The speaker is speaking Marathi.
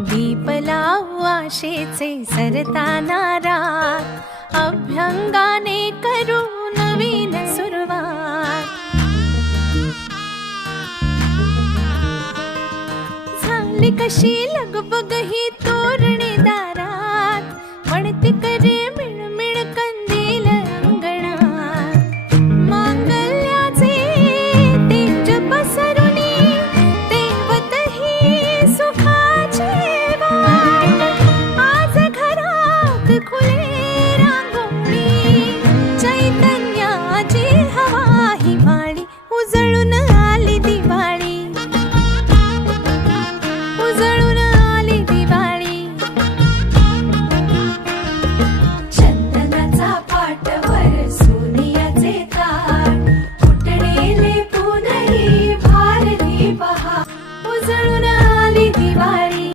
दीप लावू आशेचे सरताना रात, अभ्यंगाने करू नवीन सुरुवात. झाली कशी लगबग ही तोरणे दारात, म्हणते करे